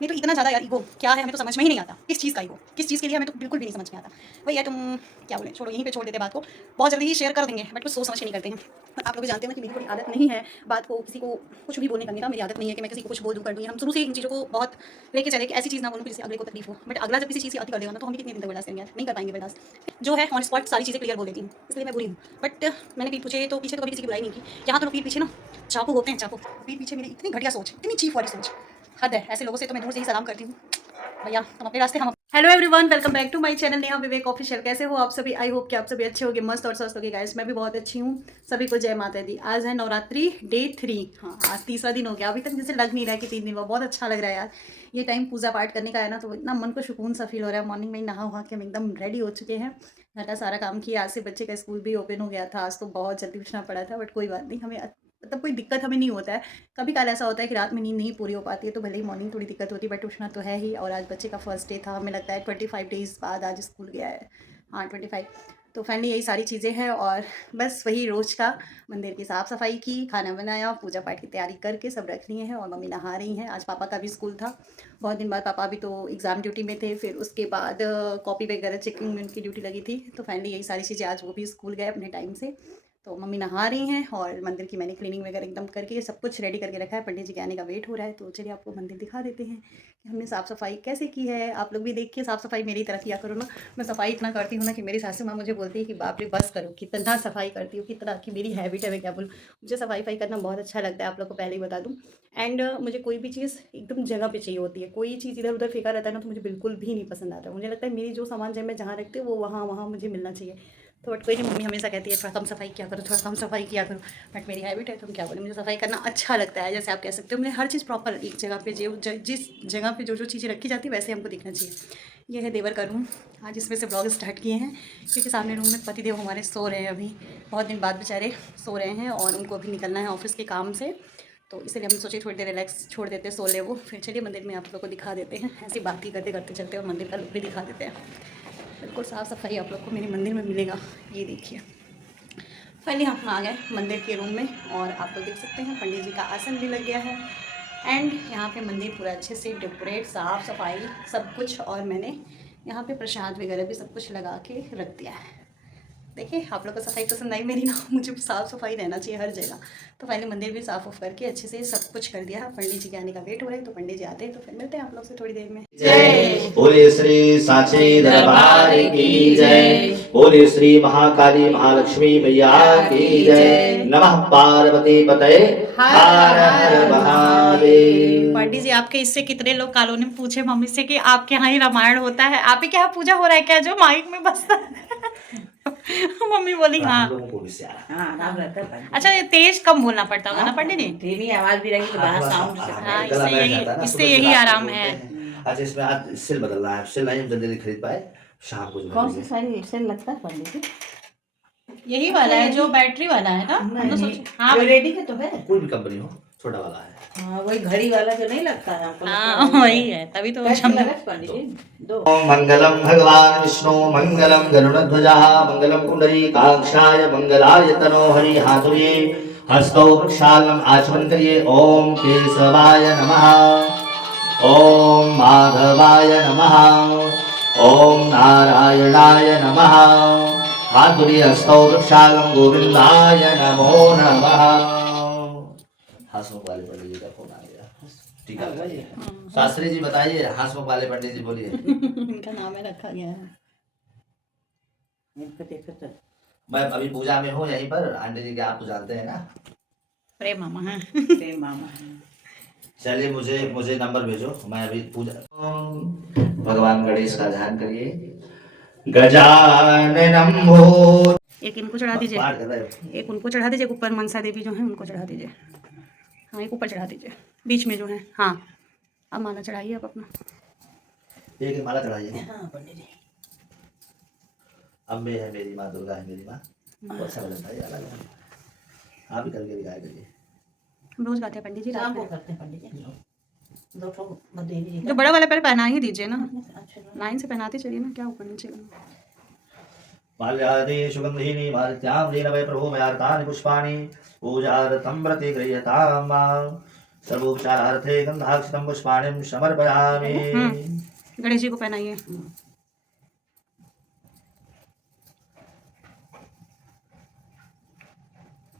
नहीं तो इतना ज़्यादा यार ईगो क्या है हमें तो समझ में ही नहीं आता। किस चीज़ का ईगो, किस चीज़ के लिए हमें तो बिल्कुल भी नहीं समझ में आता। वही है, तुम क्या बोले, छोड़ो, यहीं पे छोड़ देते बात को। बहुत जल्दी ही शेयर कर देंगे बट कुछ सोच समझ के नहीं करते हैं। आप लोग जानते हो ना कि मेरी थोड़ी आदत नहीं है बात को किसी को कुछ भी बोलने करने का। मेरी आदत नहीं है कि मैं किसी को कुछ बोल दूँ कर दूँ। हम शुरू से इन चीज़ों को बहुत लेके चले कि ऐसी चीज़ ना बोलूँ जिससे अगले को तकलीफ हो। बट अगला जब किसी चीज़ की अति कर देगा ना तो हम कितने दिन तक बर्दाश्त करेंगे यार, नहीं कर पाएंगे बर्दाश्त। जो है ऑन स्पॉट सारी चीज़ें क्लियर बोल देती हूँ, इसलिए मैं बुरी हूँ। बट मैंने पीठ तो कभी किसी की बुराई नहीं की। यहाँ तो लोग पीठ पीछे ना चाकू होते हैं, चाकू पीठ पीछे मेरी इतनी घटिया सोच, इतनी चीप वाली सोच, हद है। ऐसे लोगों से तो मैं दूर से ही सलाम करती हूँ। भैया तुम अपने रास्ते, हम। Hello everyone, welcome back to my channel Neha Vivek official. कैसे हो आप सभी? आई होप कि आप सभी अच्छे होंगे, मस्त और स्वस्थ होंगे गाइस। मैं भी बहुत अच्छी हूँ। सभी को जय माता दी। आज है नवरात्रि डे 3। हाँ, आज तीसरा दिन हो गया। अभी तक जैसे लग नहीं रहा है कि 3 दिन हुआ। बहुत अच्छा लग रहा है यार। ये टाइम पूजा पाठ करने का है ना तो इतना मन को सुकून सा फील हो रहा है। मॉर्निंग में नहा वहा के हम एकदम रेडी हो चुके हैं। घर का सारा काम किया। आज से बच्चे का स्कूल भी ओपन हो गया था। आज तो बहुत जल्दी उठना पड़ा था बट कोई बात नहीं, हमें मतलब कोई दिक्कत हमें नहीं होता है। कभी काल ऐसा होता है कि रात में नींद नहीं पूरी हो पाती है तो भले ही मॉर्निंग थोड़ी दिक्कत होती है बट उठना तो है ही। और आज बच्चे का फर्स्ट डे था, हमें लगता है 25 डेज़ बाद आज स्कूल गया है। हाँ 25। तो फाइनली यही सारी चीज़ें हैं और बस वही रोज़ का। मंदिर की साफ़ सफाई की, खाना बनाया, पूजा पाठ की तैयारी करके सब रख लिए हैं और मम्मी नहा रही हैं। आज पापा का भी स्कूल था। बहुत दिन बाद पापा भी तो एग्ज़ाम ड्यूटी में थे, फिर उसके बाद कॉपी वगैरह चेकिंग में उनकी ड्यूटी लगी थी। तो फाइनली यही सारी चीज़ें, आज वो भी स्कूल गए अपने टाइम से। तो मम्मी नहा रही हैं और मंदिर की मैंने क्लीनिंग वगैरह एकदम करके सब कुछ रेडी करके रखा है। पंडित जी के आने का वेट हो रहा है तो चलिए आपको मंदिर दिखा देते हैं कि हमने साफ़ सफाई कैसे की है। आप लोग भी देखिए, साफ़ सफाई मेरी तरह किया करो ना। मैं सफाई इतना करती हूँ ना कि मेरी सासू माँ मुझे बोलती है कि बाप रे बस करो, कितना सफाई करती हूँ, कितना की मेरी हैबिट है। मैं क्या बोलूँ, मुझे सफाई करना बहुत अच्छा लगता है, आप लोग को पहले ही बता दूँ। एंड मुझे कोई भी चीज़ एकदम जगह पे चाहिए होती है। कोई चीज़ इधर उधर फेंका रहता है ना तो मुझे बिल्कुल भी नहीं पसंद आता। मुझे लगता है मेरी जो सामान जब मैं जहाँ रखती हूँ वो वहाँ वहाँ मुझे मिलना चाहिए। तो बट कोई नहीं, मम्मी हमेशा कहती है थोड़ा कम सफाई किया करो, थोड़ा कम सफाई किया करो। बट मेरी हैबिट है, तुम क्या बोले, मुझे सफाई करना अच्छा लगता है। जैसे आप कह सकते हो मैंने हर चीज़ प्रॉपर एक जगह पे जिस जगह पे जो जो चीज़ें रखी जाती है वैसे हमको दिखना चाहिए। ये है देवर का रूम। आज इसमें से ब्लॉग स्टार्ट किए हैं क्योंकि सामने रूम में पतिदेव हमारे सो रहे हैं अभी। बहुत दिन बाद बेचारे सो रहे हैं और उनको अभी निकलना है ऑफिस के काम से। तो इसलिए हम सोचे थोड़ी देर रिलैक्स छोड़ देते, सो ले वो। फिर चलिए मंदिर में आप लोग को दिखा देते हैं। ऐसी बात ही करते करते चलते और मंदिर का लुक भी दिखा देते हैं। बिल्कुल साफ़ सफाई आप लोग को मेरे मंदिर में मिलेगा। ये देखिए, फाइनली हम आ गए मंदिर के रूम में और आप लोग देख सकते हैं पंडित जी का आसन भी लग गया है। एंड यहाँ पे मंदिर पूरा अच्छे से डेकोरेट, साफ़ सफाई सब कुछ। और मैंने यहाँ पे प्रसाद वगैरह भी सब कुछ लगा के रख दिया है। देखिए आप लोग को सफाई पसंद आई मेरी ना। मुझे साफ़ सफाई रहना चाहिए हर जगह। तो फाइनली मंदिर भी साफ़ ऑफ करके अच्छे से सब कुछ कर दिया है। पंडित जी के आने का वेट हो रहा है तो पंडित जी आते हैं तो फिर मिलते हैं आप लोग से थोड़ी देर में। जय बोले श्री सांची दरबार की जय। बोले श्री महाकाली महालक्ष्मी मैया की जय। नमः पार्वती पतये हर हर महादेव। पंडित जी आपके इससे कितने लोग कॉलोनी में पूछे मम्मी से कि आपके यहाँ ही रामायण होता है, आप ही के यहाँ पूजा हो रहा है क्या जो माइक में बसता है? मम्मी बोली हाँ। हम लोगों को भी से आ रहा है। हाँ आराम रहता है पंडित। अच्छा, ये तेज कम बोलना पड़ता होगा ना पंडित जी? धीमी आवाज भी रहेगी तो बाहर साउंड से हाँ, गला इससे बैठ यही जाता है ना, इससे सुबह से यही रात तक आराम बोलते है। हैं। अच्छा इसमें आज सिल बदल रहा है, सिल नहीं हम जल्दी खरीद पाए, शाम को जो कौन सी मिलेंगे। साड़ी सेल लगता है पंडित जी? यही वाला है जो बैटरी वाला है ना, हम तो नहीं, सोचे हाँ जो भाई। रेडी के तो है। कोई भी कंपनी हो, छोटा वाला है। हाँ वही घड़ी वाला जो नहीं लगता है हमको लगता हाँ है वही है, तभी तो कैसे हम लगा पंडित जी? दो ओम मंगलम भगवान विष्णु मंगलम गरुड़ध्वजा मंगलम पुंडरीकाक्षाय मंगलाय तनोहरि। हाथुर्ये हस्तौ वृक्षालम आचमन करिए। ओम केशवाय नमः, ओम माधवाय नमः, ओम नारायणाय नमः। हाथुर्ये हस्तौ वृक्षालम गोविंदाय नमो नमः। हंसमुख वाले पंडित जी का फोन आ गया। ठीक है शास्त्री जी बताइए, हंसमुख वाले पंडित जी बोलिए। इनका नाम है रखा गया है। इनको देखो तो मैं अभी पूजा में हूँ यहीं पर, आंटी जी के आप तो जानते हैं ना। प्रेम मामा है। प्रेम मामा है। चलिए मुझे मुझे नंबर भेजो, मैं अभी पूजा। भगवान गणेश का ध्यान करिए। गजाननम भो। एक इनको चढ़ा दीजिए, पाठ कर रहे हो? एक उनको चढ़ा दीजिए, ऊपर मनसा देवी जो है उनको चढ़ा दीजिए। हाँ एक ऊपर चढ़ा दीजिए, बीच में जो है। हाँ अब माला चढ़ाइए आप अपना। एक माला चढ़ाइए। हाँ पंडित जी अम्बे है मेरी माँ, दुर्गा है मेरी माँ। बहुत अच्छा भजन था ये, अलग है। आप भी करके दिखाया करिए। हम रोज गाते हैं पंडित जी रात शाम को में। करते हैं पंडित जी। दो ठो देवी जी जो बड़ा वाला पहले पहना ही दीजिए ना, अच्छा लाइन से पहनाते चलिए ना, क्या ऊपर नीचे करना। माल्यादि सुगंधिनी मालित्यां लीनवै प्रभो मयार्तानि पुष्पाणि पूजार्थं प्रतिगृह्यताम्। सर्वोपचारार्थे गंधाक्षतं पुष्पाणिं समर्पयामि। गणेश जी को पहनाइए।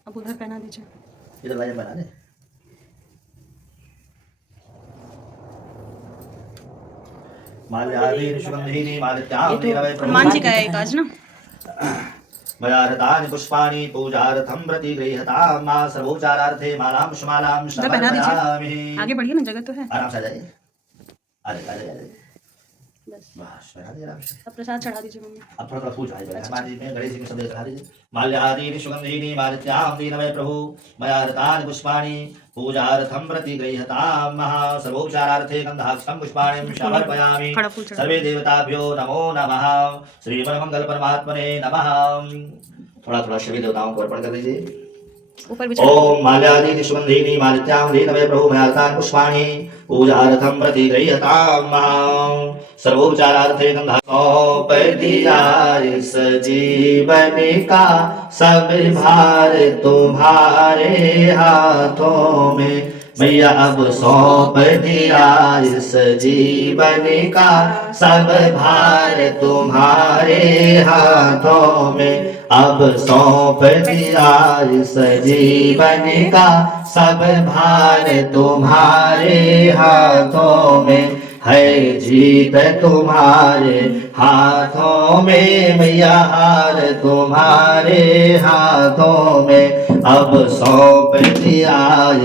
अब उधर पहना दीजिए। इधर लाइए बना दे। माल्यादीन सुगंधीनि मालित्यां नीरवे हनुमान जी का है एक आज ना। मयारतानि पुष्पाणि पूजार्थं प्रतिगृह्यतां मा सर्वोपचारार्थे मालां पुष्पमालां उधर पहना समर्पयामि। दीजिए। आगे बढ़िए ना, जगह तो है। आराम से आ जाइए। अरे बस बस बना दिया आराम से। अब प्रसाद चढ़ा दीजिए मम्मी। अब थोड़ा फूल चढ़ाइए पहले। हमारे में गणेश जी को संदेश चढ़ा दीजिए। माल्यादीनि सुगंधीनि मालित्यां नीरवे प्रभु मयारतानि पुष्पाणि पूजार्थं प्रतिगृह्यतां महा सर्वोपचारार्थे गन्धाक्षतं पुष्पाणिं समर्पयामि। खड़ा फूल चढ़ा। सर्वे देवताभ्यो नमो नमः। श्री परमंगल परमात्मने नमः। थोड़ा थोड़ा सभी देवताओं को अर्पण कर दीजिए। ऊपर भी चढ़ा। ओम माल्यादीनि सुगंधीनि मालित्यां नीरवे प्रभु मयारतानि पुष्पाणि पूजार्थं प्रतिगृह्यतां महा सर्वोपचारार्थे गंधा सौंप दिया इस जीवन का सब भार तुम्हारे हाथों में मैया अब सौंप दिया इस जीवन का सब भार तुम्हारे हाथों में अब सौंप दिया इस जीवन का सब भार तुम्हारे हाथों में है जीत तुम्हारे हाथों में मैया हार तुम्हारे हाथों में अब सौंप दिया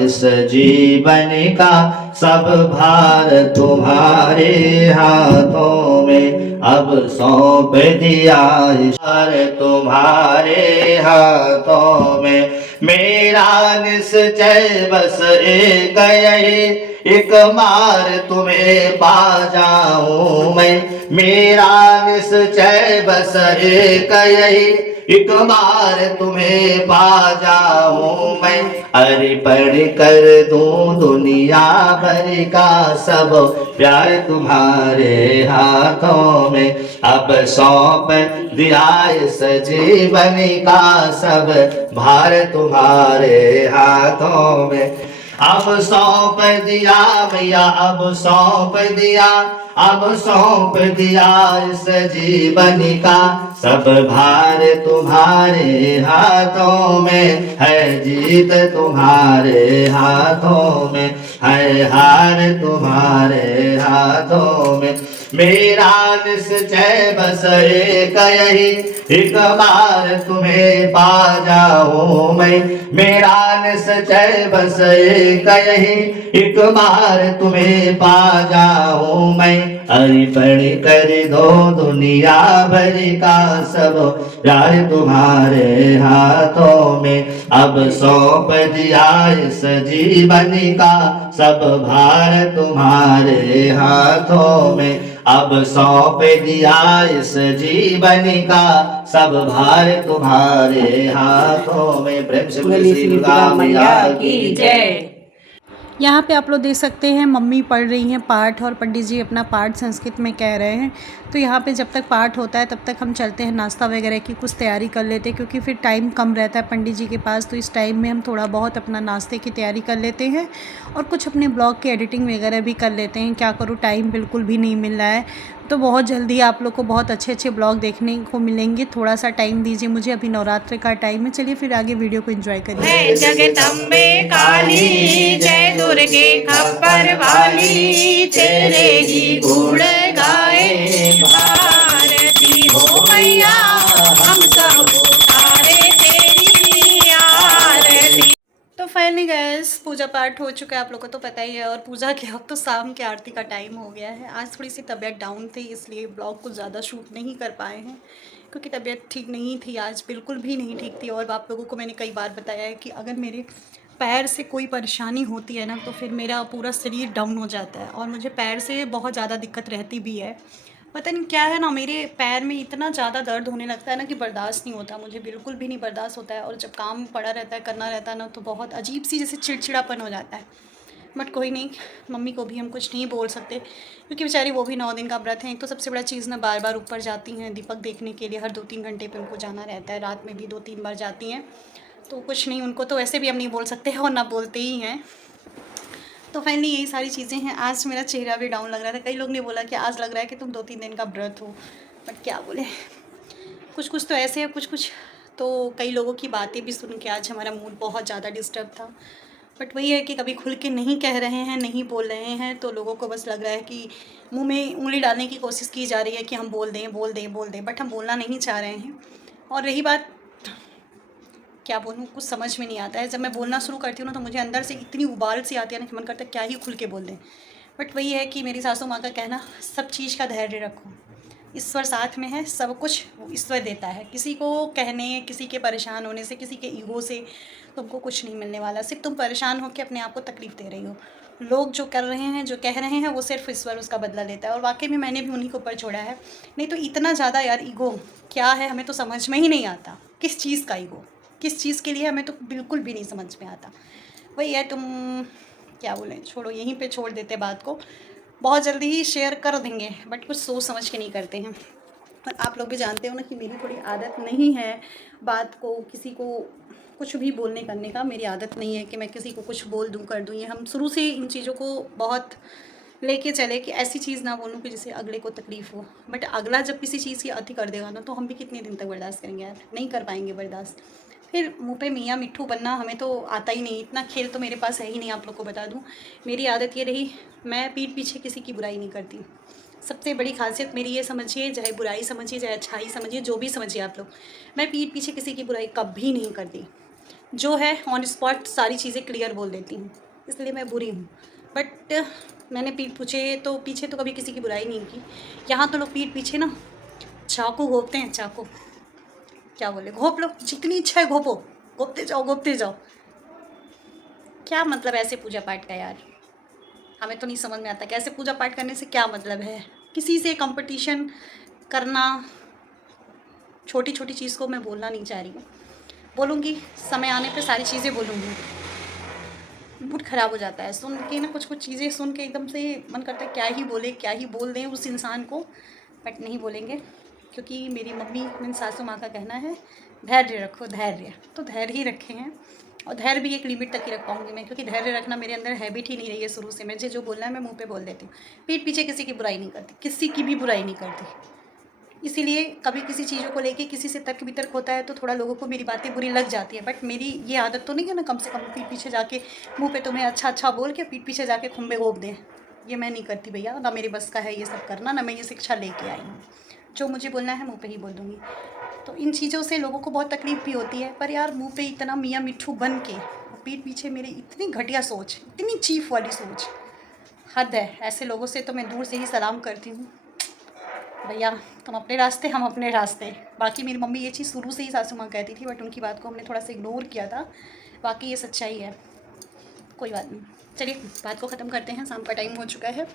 इस जीवन का सब भार तुम्हारे हाथों में अब सौंप दिया इस भार तुम्हारे हाथों में मेरा निश्चय बस एक यही एक बार तुम्हें पा जाऊं मैं मेरा निश्चय बस एक यही एक बार तुम्हें पा जाऊं मैं अर्पण कर दूं दुनिया भर का सब प्यार तुम्हारे हाथों में अब सौंप दिया इस जीवन का सब भार तुम्हारे हाथों में अब सौंप दिया भैया अब सौंप दिया इस जीवन का सब भार तुम्हारे हाथों में है जीत तुम्हारे हाथों में है हार तुम्हारे हाथों में मेरा निश्चय बस एक यही एक बार तुम्हें पा जाऊं मैं मेरा निश्चय बस एक यही एक बार तुम्हें पा जाऊं मैं अर्पण कर दो दुनिया भर का सब प्यार तुम्हारे हाथों में अब सौंप दिया इस जीवन का सब भार तुम्हारे हाथों में अब सौंप दिया इस जीवन का सब भार तुम्हारे हाथों में प्रेम से बोलिए श्री दुर्गा मैया की जय। यहाँ पे आप लोग देख सकते हैं मम्मी पढ़ रही हैं पाठ और पंडित जी अपना पाठ संस्कृत में कह रहे हैं। तो यहाँ पे जब तक पाठ होता है तब तक हम चलते हैं नाश्ता वगैरह की कुछ तैयारी कर लेते हैं क्योंकि फिर टाइम कम रहता है पंडित जी के पास। तो इस टाइम में हम थोड़ा बहुत अपना नाश्ते की तैयारी कर लेते हैं और कुछ अपने ब्लॉग की एडिटिंग वगैरह भी कर लेते हैं। क्या करूँ, टाइम बिल्कुल भी नहीं मिल रहा है। तो बहुत जल्दी आप लोग को बहुत अच्छे अच्छे ब्लॉग देखने को मिलेंगे। थोड़ा सा टाइम दीजिए मुझे, अभी नवरात्र का टाइम है। चलिए फिर आगे वीडियो को एंजॉय करिए। जगदम्बे काली जय दुर्गे खप्पर वाली तेरे ही गुण गाए भारती हो मैया हम सब उतारे तेरी आरती। तो फाइनली गैस पूजा पाठ हो चुका है, आप लोगों को तो पता ही है। और पूजा के अब तो शाम की आरती का टाइम हो गया है। आज थोड़ी सी तबीयत डाउन थी इसलिए ब्लॉग को ज़्यादा शूट नहीं कर पाए हैं क्योंकि तबीयत ठीक नहीं थी, आज बिल्कुल भी नहीं ठीक थी। और आप लोगों को मैंने कई बार बताया है कि अगर मेरे पैर से कोई परेशानी होती है ना तो फिर मेरा पूरा शरीर डाउन हो जाता है और मुझे पैर से बहुत ज़्यादा दिक्कत रहती भी है। पता नहीं क्या है ना, मेरे पैर में इतना ज़्यादा दर्द होने लगता है ना कि बर्दाश्त नहीं होता, मुझे बिल्कुल भी नहीं बर्दाश्त होता है। और जब काम पड़ा रहता है, करना रहता है ना, तो बहुत अजीब सी जैसे चिड़चिड़ापन हो जाता है। बट कोई नहीं, मम्मी को भी हम कुछ नहीं बोल सकते क्योंकि बेचारी वो भी 9 दिन का व्रत है। एक तो सबसे बड़ा चीज़ ना, बार बार ऊपर जाती हैं दीपक देखने के लिए, हर 2-3 घंटे पे उनको जाना रहता है, रात में भी 2-3 बार जाती हैं। तो कुछ नहीं, उनको तो वैसे भी हम नहीं बोल सकते हैं और ना बोलते ही हैं। तो फाइनली यही सारी चीज़ें हैं। आज मेरा चेहरा भी डाउन लग रहा था। कई लोग ने बोला कि आज लग रहा है कि तुम 2-3 दिन का व्रत हो, बट क्या बोले, कुछ कुछ तो ऐसे है, कुछ कुछ तो कई लोगों की बातें भी सुन के आज हमारा मूड बहुत ज़्यादा डिस्टर्ब था। बट वही है कि कभी खुल के नहीं कह रहे हैं, नहीं बोल रहे हैं, तो लोगों को बस लग रहा है कि मुंह में उंगली डालने की कोशिश की जा रही है कि हम बोल दें बोल दें बोल दें, बट हम बोलना नहीं चाह रहे हैं। और रही बात, क्या बोलूँ, कुछ समझ में नहीं आता है। जब मैं बोलना शुरू करती हूँ ना, तो मुझे अंदर से इतनी उबाल सी आती है ना कि मन करता है क्या ही खुल के बोल दें। बट वही है कि मेरी सासू माँ का कहना, सब चीज़ का धैर्य रखो, ईश्वर साथ में है, सब कुछ ईश्वर देता है। किसी को कहने, किसी के परेशान होने से, किसी के ईगो से तुमको कुछ नहीं मिलने वाला। सिर्फ तुम परेशान हो के अपने आप को तकलीफ़ दे रही हो। लोग जो कर रहे हैं, जो कह रहे हैं, वो सिर्फ ईश्वर उसका बदला लेता है। और वाकई में मैंने भी उन्हीं के ऊपर छोड़ा है। नहीं तो इतना ज़्यादा यार ईगो क्या है, हमें तो समझ में ही नहीं आता। किस चीज़ का ईगो, किस चीज़ के लिए, हमें तो बिल्कुल भी नहीं समझ में आता। वही है, तुम क्या बोलें, छोड़ो, यहीं पे छोड़ देते बात को। बहुत जल्दी ही शेयर कर देंगे, बट कुछ सोच समझ के नहीं करते हैं। और आप लोग भी जानते हो ना कि मेरी थोड़ी आदत नहीं है बात को, किसी को कुछ भी बोलने करने का मेरी आदत नहीं है कि मैं किसी को कुछ बोल दूँ, कर दूँ। ये हम शुरू से इन चीज़ों को बहुत लेके चले कि ऐसी चीज़ ना बोलूँ कि जिससे अगले को तकलीफ़ हो। बट अगला जब किसी चीज़ की अति कर देगा ना, तो हम भी कितने दिन तक बर्दाश्त करेंगे यार, नहीं कर पाएंगे बर्दाश्त। फिर मुँह पे मियाँ मिट्ठू बनना हमें तो आता ही नहीं, इतना खेल तो मेरे पास है ही नहीं। आप लोग को बता दूँ, मेरी आदत ये रही, मैं पीठ पीछे किसी की बुराई नहीं करती। सबसे बड़ी खासियत मेरी ये समझिए, चाहे बुराई समझिए, चाहे अच्छाई समझिए, जो भी समझिए आप लोग, मैं पीठ पीछे किसी की बुराई कभी नहीं करती। जो है ऑन स्पॉट सारी चीज़ें क्लियर बोल देती हूँ, इसलिए मैं बुरी हूँ। बट मैंने पीछे तो कभी किसी की बुराई नहीं की। यहाँ तो लोग पीठ पीछे ना चाकू घोपते हैं, चाकू, क्या बोले, घोप लो, जितनी इच्छा है घोपो, घोपते जाओ घोपते जाओ। क्या मतलब ऐसे पूजा पाठ का यार, हमें तो नहीं समझ में आता कैसे पूजा पाठ करने से क्या मतलब है। किसी से कंपटीशन करना, छोटी छोटी चीज़ को मैं बोलना नहीं चाह रही हूँ, बोलूँगी समय आने पे सारी चीज़ें बोलूँगी। मूड ख़राब हो जाता है सुन के ना, कुछ कुछ चीज़ें सुन के एकदम से मन करता है क्या ही बोले, क्या ही बोल दें उस इंसान को, बट नहीं बोलेंगे। क्योंकि मेरी मम्मी, मेरी सासू माँ का कहना है धैर्य रखो, धैर्य, तो धैर्य ही रखे हैं। और धैर्य भी एक लिमिट तक ही रख पाऊँगी मैं, क्योंकि धैर्य रखना मेरे अंदर हैबिट ही नहीं रही है शुरू से। मुझे जो बोलना है मैं मुंह पे बोल देती हूँ, पीठ पीछे किसी की बुराई नहीं करती, किसी की भी बुराई नहीं करती। इसीलिए कभी किसी चीज़ों को लेके किसी से तर्क वितर्क होता है तो थोड़ा लोगों को मेरी बातें बुरी लग जाती है। बट मेरी ये आदत तो नहीं है ना, कम से कम पीठ पीछे जाके मुँह पे तुम्हें अच्छा अच्छा बोल के पीठ पीछे जाके खुम्बे घोप दें, ये मैं नहीं करती भैया, ना मेरे बस का है ये सब करना, ना मैं ये शिक्षा लेके आई हूँ। जो मुझे बोलना है मुँह पे ही बोल दूँगी। तो इन चीज़ों से लोगों को बहुत तकलीफ़ भी होती है, पर यार मुँह पे इतना मियाँ मिट्ठू बन के पीठ पीछे मेरी इतनी घटिया सोच, इतनी चीफ वाली सोच, हद है। ऐसे लोगों से तो मैं दूर से ही सलाम करती हूँ। भैया तुम अपने रास्ते, हम अपने रास्ते। बाकी मेरी मम्मी ये चीज़ शुरू से ही सासू माँ कहती थी, बट उनकी बात को हमने थोड़ा सा इग्नोर किया था। बाकी ये सच्चाई है, कोई बात नहीं। चलिए बात को ख़त्म करते हैं, शाम का टाइम हो चुका है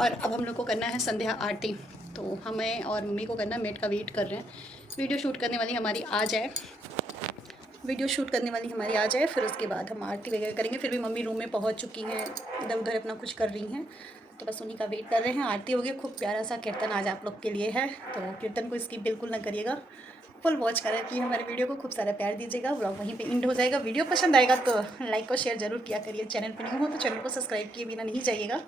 और अब हम लोग को करना है संध्या आरती। तो हमें और मम्मी को करना, मेड का वेट कर रहे हैं। वीडियो शूट करने वाली हमारी आ जाए, फिर उसके बाद हम आरती वगैरह करेंगे। फिर भी मम्मी रूम में पहुँच चुकी हैं, इधर उधर अपना कुछ कर रही हैं, तो बस उन्हीं का वेट कर रहे हैं। आरती होगी, खूब प्यारा सा कीर्तन आज आप लोग के लिए है, तो कीर्तन को स्किप बिल्कुल ना करिएगा, फुल वॉच करें कि हमारे वीडियो को खूब सारा प्यार दीजिएगा। व्लॉग वहीं पे एंड हो जाएगा। वीडियो पसंद आएगा तो लाइक और शेयर ज़रूर किया करिए। चैनल पर न्यू हो तो चैनल को सब्सक्राइब किए बिना नहीं जाइएगा।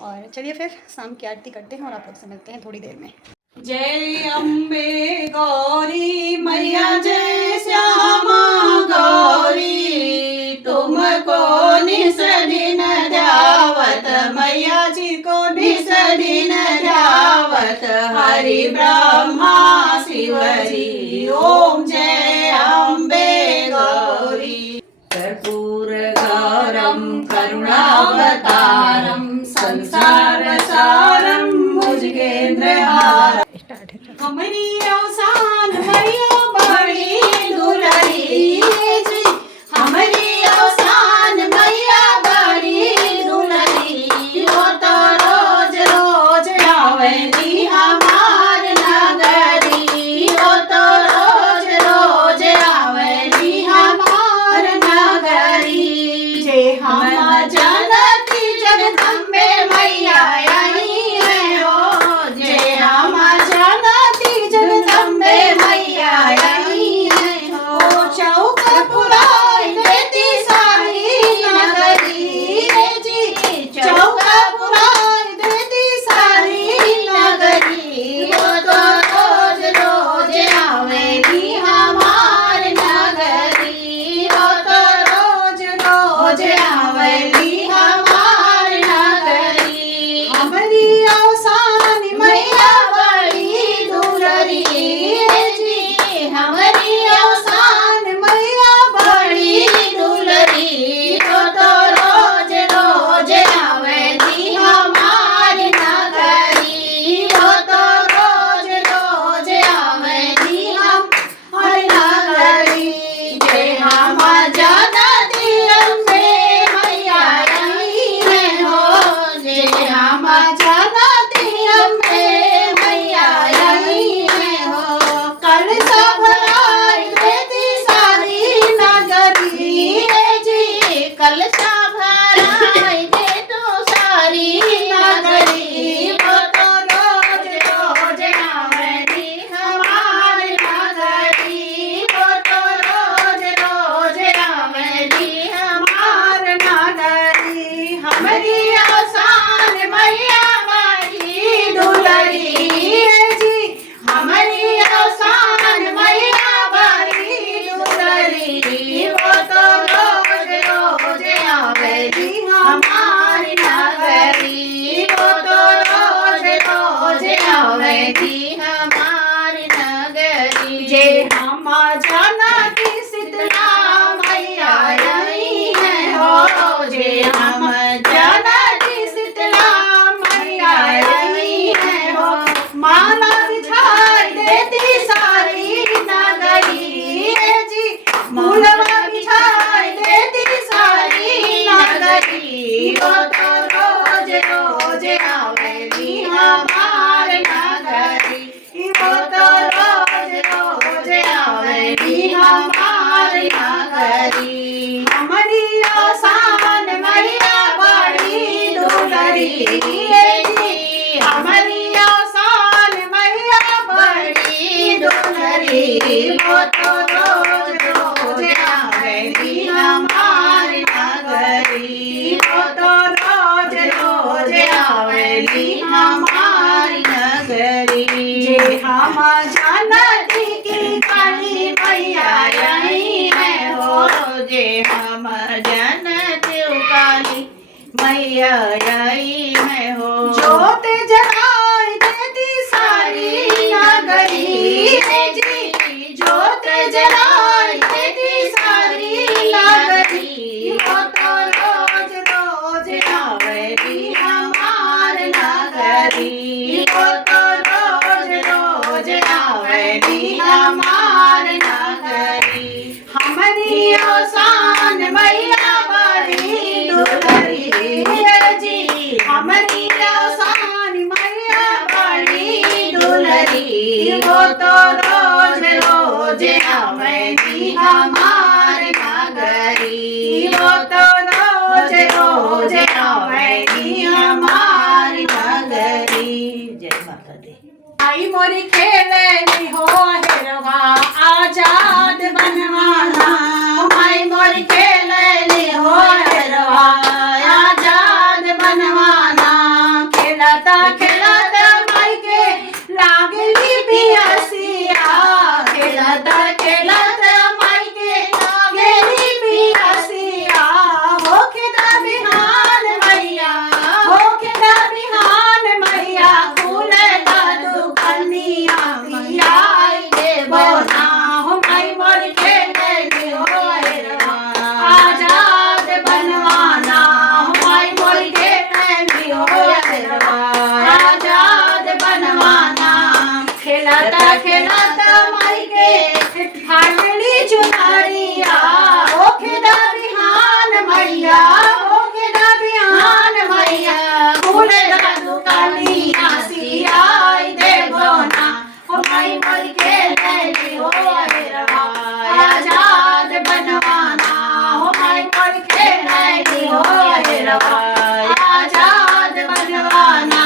और चलिए फिर शाम की आरती करते हैं और आप लोग से मिलते हैं थोड़ी देर में। जय अम्बे गौरी मैया, जय श्यामा गौरी, तुमको निस दिन ध्यावत, मैया जी को निस दिन ध्यावत, हरि ब्रह्मा शिव जी, ओम जय अम्बे गौरी। कर्पूर गौरम करुणावतारम, संसार सारम भुजगेन्द्रहारम। हमारी अवसान मैया बड़ी दुलारी जी, हमारी अवसान मैया बड़ी दुलारी, वो तो रोज रोज आवेली हमार नगरी, वो तो रोज रोज आवेली हमार नगरी। जे हम जानती जगदम्बे मैया आई है, ओ जे हम जानती जगदम्बे आवेगी हमारी नगरी। जे हम जानकी शीतला मैया आई है हो, जे हम जानकी शीतला मैया आई है हो। माला बिछाई देती सारी नगरी जी, फूलवा बिछाई देती सारी नगरी। वो तो रोज रोज आवेगी हमारे नगरी, वो तो रोज रोज आवेगी हमारे नगरी। हमारी आसान मैया बड़ी दुलरी जी, हमारी आसान मैया बड़ी दुलरी। वो तो रोज रोज आवेगी हमारे नगरी, वो तो रोज रोज आवेगी हमारी नगरी। जे हम जानकी की काली मैया आई है हो, जे हम जानती काली मैया आई है हो। जोत जलाई देती सारी नगरी जी, जोत जलाई देती सारी नगरी। वो तो रोज रोज आवेगी हमारे नगरी, वो तो रोज रोज आवेगी हमारे नगरी। हमारी आसान मैया बड़ी दुलरी जी, हमारी आसान मैया बड़ी दुलरी। वो तो रोज रोज आवेगी हमारे नगरी, वो तो रोज रोज आवेगी हमारी नगरी। जय माता दी। आई मोरी खेले हो हेरवा आजाद बनवाना, आई मोरी खेले हो हेरवा आजाद बनवाना। खेलता खेलता माई के लागली पियसिया, खेलता खेलता माई के लागली पियसिया। हो खेदा बिहान मैया, हो खेदा बिहान मैया, फूले दादू कन्या पिया देबो ना। हो माई मोर खेले हो हेरवा आजाद बनवाना, हो माई मोर खेले हो हेरवा आजाद बनवाना। खेलता खेलता माई के फाटली चुनरिया, ओ खेदा बिहान मैया, ओ खेदा बिहान मैया, फूले दादू कन्या सिया देबो ना। हो माई मोर खेले हो हेरवा आजाद बनवाना, हो माई मोर खेले हो हेरवा आजाद बनवाना।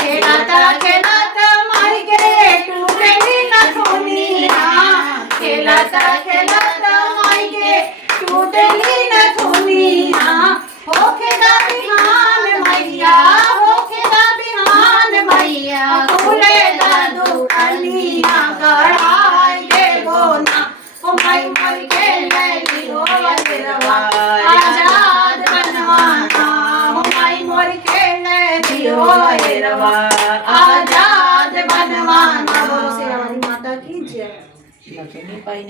खेलता खेलता माई के टूटली नथुनिया, खेलता खेलता माई के टूटली नथुनिया। हो खेदा बिहान मैया, हो खेदा बिहान मैया, फूले दादू कन्या गढ़ाई देबो ना। हो माई मोर खेले हो हेरवा आजाद बनवाना, हो माई मोर खेले हो हेरवा आजाद बनवाना। बोलो श्री हमारी माता की जय। नथुनी पाई